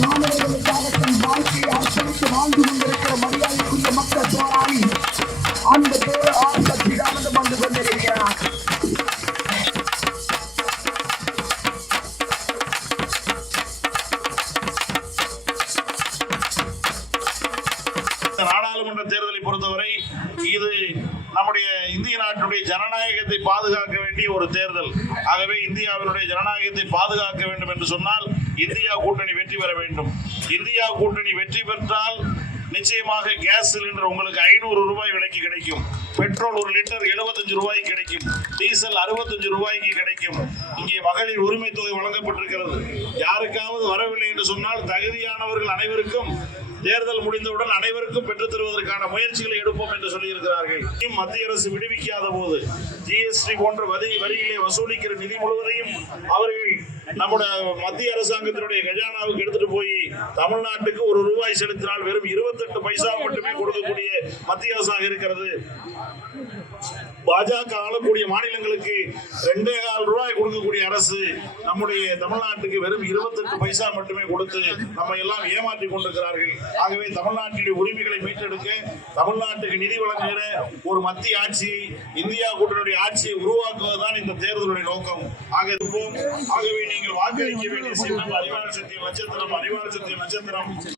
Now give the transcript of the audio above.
மாணவர்களுக்காக வாழ்க்கையை அர்ப்பணித்து வாழ்ந்து நாடாளுமன்ற தேர்தலை பொறுத்தவரை இது நம்முடைய இந்திய நாட்டினுடைய ஜனநாயகத்தை பாதுகாக்க வேண்டிய ஒரு தேர்தல். ஆகவே இந்தியாவினுடைய ஜனநாயகத்தை பாதுகாக்க வேண்டும் என்று சொன்னால் இந்தியா கூட்டணி வெற்றி பெற வேண்டும். இந்தியா கூட்டணி வெற்றி பெற்றால் நிச்சயமாக கேஸ் சிலிண்டர் உங்களுக்கு ஐநூறு ரூபாய் விலைக்கு கிடைக்கும். பெட்ரோல் ஒரு லிட்டர் 75 ரூபாய்க்கு கிடைக்கும். டீசல் 65 ரூபாய்க்கு கிடைக்கும். இங்கே மகளிர் உரிமை தொகை வழங்கப்பட்டிருக்கிறது. யாருக்காவது வரவில்லை என்று சொன்னால் தகுதியானவர்கள் அனைவருக்கும் தேர்தல் முடிந்தவுடன் அனைவருக்கும் பெற்றுத் தருவதற்கான முயற்சிகளை எடுப்போம் என்று சொல்லியிருக்கிறார்கள். மத்திய அரசு விடுவிக்காத போது ஜிஎஸ்டி போன்ற வரி வரியிலே வசூலிக்கிற நிதி முழுவதையும் அவர்கள் நம்முடைய மத்திய அரசாங்கத்தினுடைய கஜானாவுக்கு எடுத்துட்டு போய் தமிழ்நாட்டுக்கு ஒரு ரூபாய் செலுத்தினால் வெறும் இருபத்தெட்டு பைசா மட்டுமே கொடுக்கக்கூடிய மத்திய அரசாக இருக்கிறது. பாஜக ஆளக்கூடிய மாநிலங்களுக்கு ரெண்டே கால் ரூபாய் கொடுக்கக்கூடிய அரசு நம்முடைய தமிழ்நாட்டுக்கு வெறும் இருபத்தெட்டு பைசா மட்டுமே கொடுத்து நம்ம எல்லாம் ஏமாற்றி கொண்டிருக்கிறார்கள். ஆகவே தமிழ்நாட்டினுடைய உரிமைகளை மீட்டெடுக்க தமிழ்நாட்டுக்கு நிதி வழங்குகிற ஒரு மத்திய ஆட்சியை இந்தியா கூட்டணியுடைய ஆட்சியை உருவாக்குவதுதான் இந்த தேர்தலுடைய நோக்கம். ஆக இருப்போம் ஆகவே நீங்கள் வாக்களிக்க வேண்டிய சின்னம் அறிவார் சத்திய நட்சத்திரம் அறிவார் சத்திய நட்சத்திரம்.